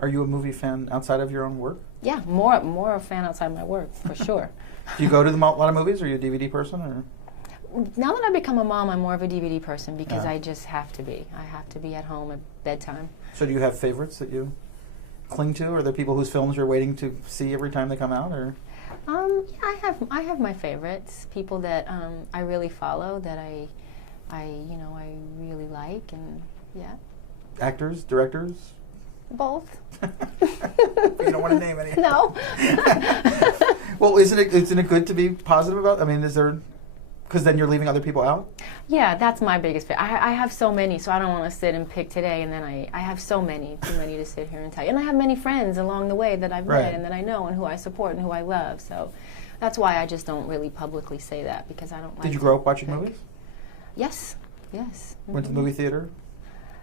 Are you a movie fan outside of your own work? Yeah, more a fan outside my work, for sure. Do you go to a lot of movies? Or are you a DVD person? Or? Now that I've become a mom, I'm more of a DVD person because Yeah. I just have to be. I have to be at home at bedtime. So do you have favorites that you cling to? Are there people whose films you're waiting to see every time they come out? Or Yeah, I have my favorites. People that I really follow, that I really like, and yeah. Actors, directors? Both. You don't want to name any. No. Well, isn't it good to be positive about? I mean, is there? Because then you're leaving other people out? Yeah, that's my biggest fear. I have so many, so I don't want to sit and pick today, and then I have so many, too many to sit here and tell you. And I have many friends along the way that I've met and that I know and who I support and who I love. So that's why I just don't really publicly say that, because I don't like. Did you grow up watching movies? Yes, yes. Went to the movie theater?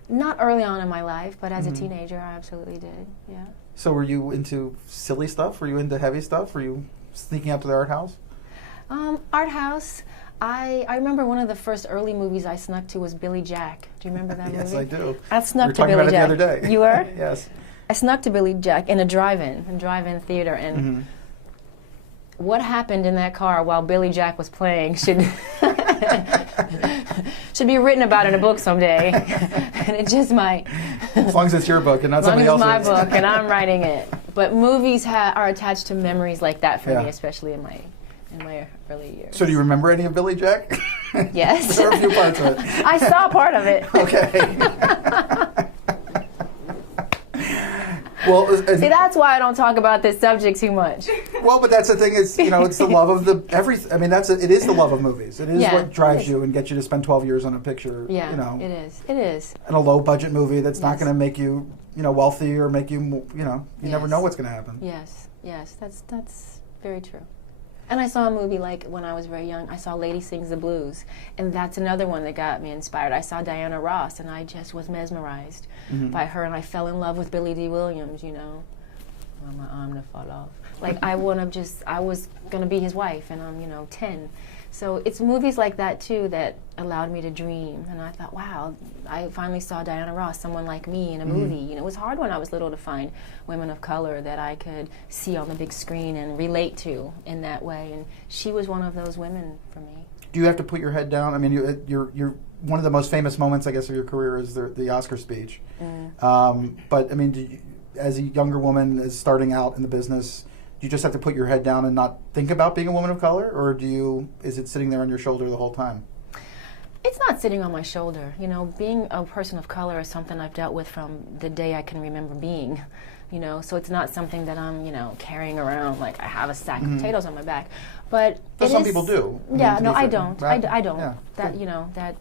Not early on in my life, but as a teenager, I absolutely did, yeah. So were you into silly stuff? Were you into heavy stuff? Were you sneaking out to the art house? Art house. I remember one of the first early movies I snuck to was Billy Jack. Do you remember that movie? Yes, I do. I snuck to We were talking Billy Jack. about it the other day. You were? Yes. I snuck to Billy Jack in a drive-in theater, and what happened in that car while Billy Jack was playing should should be written about in a book someday. And it just might. As long as it's your book and not somebody else's. As long as it's my book and I'm writing it. But movies are attached to memories like that for me, especially in my early years. So do you remember any of Billy Jack? Yes. There are a few parts of it. I saw part of it. Okay. Well, see, that's why I don't talk about this subject too much. Well, but that's the thing is, it's the love of it is the love of movies. It is what drives you and gets you to spend 12 years on a picture. Yeah, it is. It is. And a low budget movie that's not going to make you, wealthy or make you, you never know what's going to happen. Yes, that's very true. And I saw a movie like when I was very young. I saw Lady Sings the Blues, and that's another one that got me inspired. I saw Diana Ross, and I just was mesmerized by her, and I fell in love with Billy D. Williams. Oh, my arm to fall off. Like I was gonna be his wife, and I'm 10. So it's movies like that too that allowed me to dream, and I thought, wow, I finally saw Diana Ross, someone like me in a movie. It was hard when I was little to find women of color that I could see on the big screen and relate to in that way, and she was one of those women for me. Do you have to put your head down? I mean, you're one of the most famous moments, I guess, of your career is the Oscar speech. But I mean, as a younger woman, as starting out in the business, do you just have to put your head down and not think about being a woman of color, or is it sitting there on your shoulder the whole time? It's not sitting on my shoulder. Being a person of color is something I've dealt with from the day I can remember being. So it's not something that I'm, carrying around like I have a sack of potatoes on my back. But some people do. Yeah, no, I don't. Right? I don't. Yeah.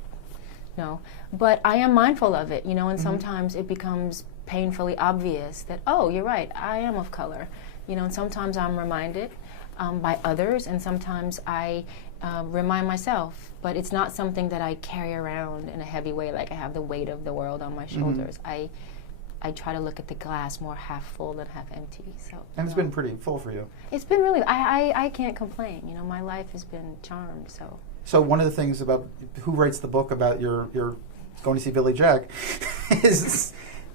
No. But I am mindful of it, and sometimes it becomes painfully obvious that, oh, you're right, I am of color. And sometimes I'm reminded by others, and sometimes I remind myself. But it's not something that I carry around in a heavy way, like I have the weight of the world on my shoulders. I try to look at the glass more half full than half empty. So. And it's been pretty full for you. It's been really. I can't complain. My life has been charmed. So. So one of the things about who writes the book about your going to see Billy Jack is,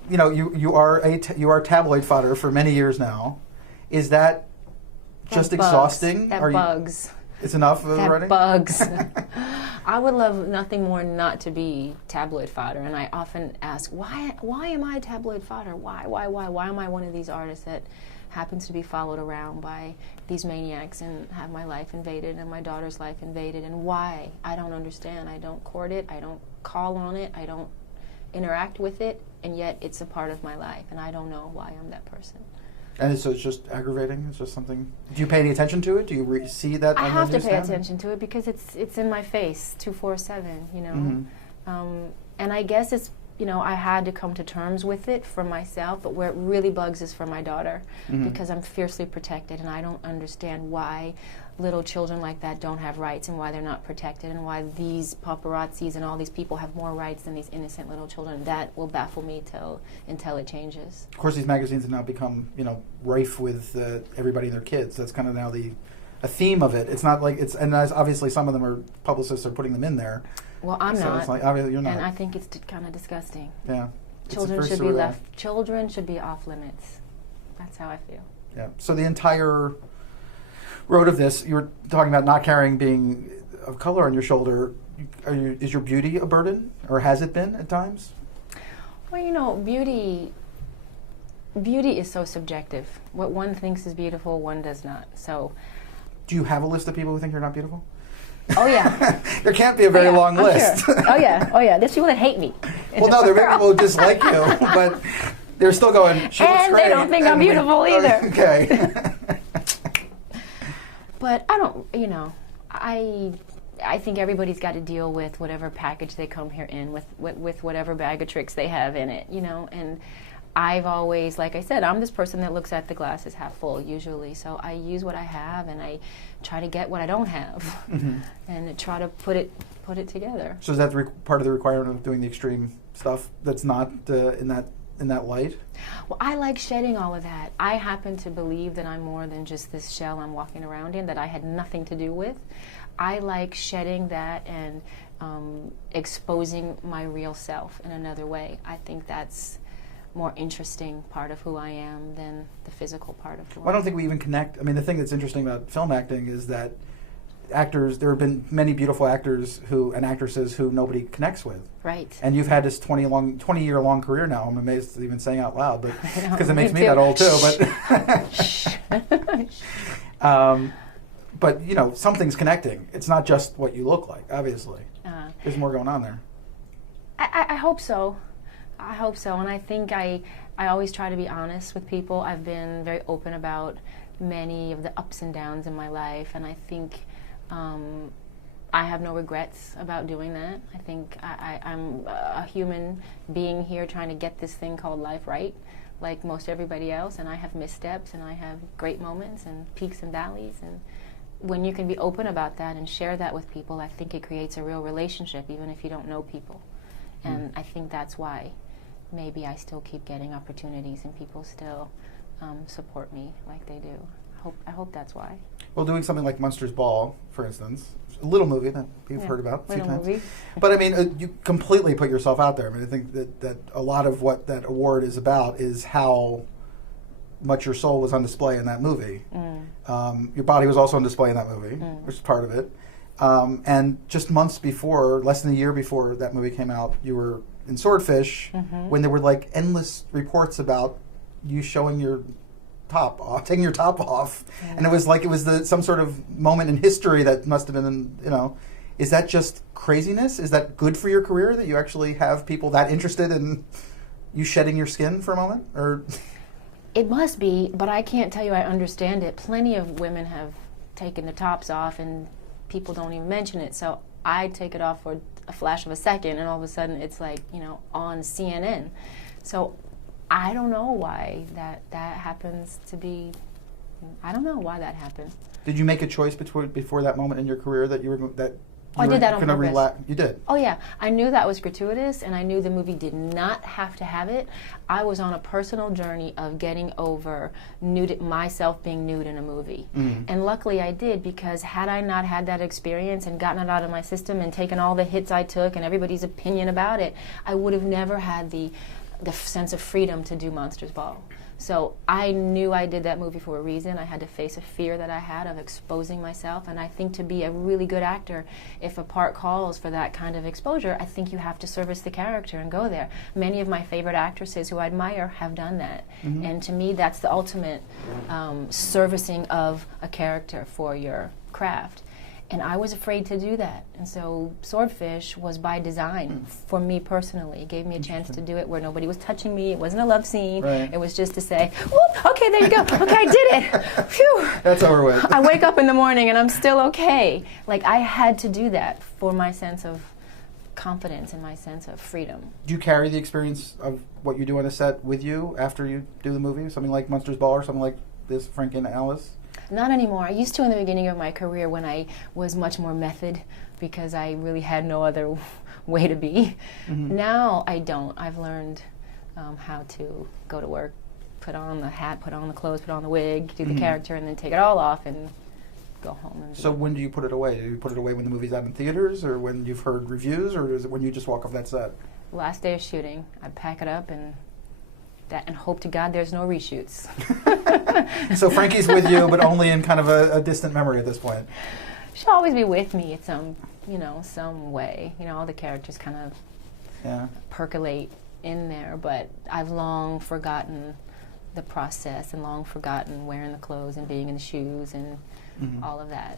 you are tabloid fodder for many years now. Is that just exhausting? That bugs. It's enough of writing? That bugs. I would love nothing more not to be tabloid fodder, and I often ask, why am I tabloid fodder? Why am I one of these artists that happens to be followed around by these maniacs and have my life invaded and my daughter's life invaded, and why? I don't understand. I don't court it, I don't call on it, I don't interact with it, and yet it's a part of my life, and I don't know why I'm that person. And so it's just aggravating? It's just something... Do you pay any attention to it? Do you see that on the newsstand? I have to pay attention to it because it's in my face 24/7, and I guess it's, I had to come to terms with it for myself, but where it really bugs is for my daughter because I'm fiercely protected, and I don't understand why little children like that don't have rights and why they're not protected and why these paparazzis and all these people have more rights than these innocent little children. That will baffle me until it changes. Of course, these magazines have now become, rife with everybody and their kids. That's kind of now a theme of it. It's not like it's, and obviously some of them are publicists are putting them in there. Well, I'm not. It's like, obviously you're not. And I think it's kind of disgusting. Yeah. Children very should be surreal. left. Children should be off limits. That's how I feel. Yeah. So the entire road of this, you were talking about not carrying being of color on your shoulder. Is your beauty a burden, or has it been at times? Well, you know, beauty is so subjective. What one thinks is beautiful, one does not. So, Do you have a list of people who think you're not beautiful? oh yeah, There can't be a very long I'm list. Sure. Oh yeah. There's people that hate me. Well, no, there are people who dislike you, but they're still going, she looks And great. they don't think I'm beautiful either. Okay. But I don't, you know, I think everybody's got to deal with whatever package they come here in with whatever bag of tricks they have in it, you know. And I've always, like I said, I'm this person that looks at the glass as half full usually. So I use what I have, and I try to get what I don't have, and try to put it together. So is that part of the requirement of doing the extreme stuff that's not in that light? Well, I like shedding all of that. I happen to believe that I'm more than just this shell I'm walking around in that I had nothing to do with. I like shedding that and exposing my real self in another way. I think that's more interesting part of who I am than the physical part of who I am. I don't think we even connect. I mean, the thing that's interesting about film acting is that actors, there have been many beautiful actors and actresses who nobody connects with. Right. And you've had this 20-year-long career now. I'm amazed to even saying out loud, but because it makes me too. that old too. But but you know, something's connecting. It's not just what you look like. Obviously, there's more going on there. I hope so. I hope so, and I think I always try to be honest with people. I've been very open about many of the ups and downs in my life, and I think I have no regrets about doing that. I think I'm a human being here trying to get this thing called life right, like most everybody else, and I have missteps, and I have great moments and peaks and valleys, and when you can be open about that and share that with people, I think it creates a real relationship, even if you don't know people. And I think that's why maybe I still keep getting opportunities and people still support me like they do. I hope that's why. Well, doing something like Monsters Ball, for instance, a little movie that you've heard about a few Little times. movie. But I mean, you completely put yourself out there. I mean, I think that a lot of what that award is about is how much your soul was on display in that movie. Your body was also on display in that movie, which is part of it. And just months before, less than a year before that movie came out, you were in Swordfish when there were like endless reports about you showing your top off, taking your top off, and it was some sort of moment in history that must have been, you know. Is that just craziness? Is that good for your career that you actually have people that interested in you shedding your skin for a moment, or? It must be, but I can't tell you I understand it. Plenty of women have taken their tops off and people don't even mention it. So I take it off for a flash of a second and all of a sudden it's like, you know, on CNN. So I don't know why that happens to be, I don't know why that happened. Did you make a choice before that moment in your career that you were I did that on purpose. You did? Oh yeah, I knew that was gratuitous and I knew the movie did not have to have it. I was on a personal journey of getting over myself being nude in a movie. And luckily I did, because had I not had that experience and gotten it out of my system and taken all the hits I took and everybody's opinion about it, I would have never had the sense of freedom to do Monsters Ball. So I knew I did that movie for a reason. I had to face a fear that I had of exposing myself, and I think to be a really good actor, if a part calls for that kind of exposure, I think you have to service the character and go there. Many of my favorite actresses who I admire have done that, and to me that's the ultimate servicing of a character for your craft. And I was afraid to do that. And so Swordfish was by design for me personally. It gave me a chance to do it where nobody was touching me. It wasn't a love scene. Right. It was just to say, whoop, okay, there you go. Okay, I did it. Phew. That's over with. I wake up in the morning and I'm still okay. Like, I had to do that for my sense of confidence and my sense of freedom. Do you carry the experience of what you do on a set with you after you do the movie? Something like Monsters Ball or something like this, Frankie and Alice? Not anymore. I used to in the beginning of my career when I was much more method because I really had no other way to be. Now I don't. I've learned how to go to work, put on the hat, put on the clothes, put on the wig, do the character, and then take it all off and go home. And So when do you put it away? Do you put it away when the movie's out in theaters, or when you've heard reviews, or is it when you just walk off that set? last day of shooting, I pack it up and hope to God there's no reshoots. So Frankie's with you, but only in kind of a distant memory at this point. She'll always be with me in some, some way. All the characters kind of percolate in there, but I've long forgotten the process and long forgotten wearing the clothes and being in the shoes and all of that.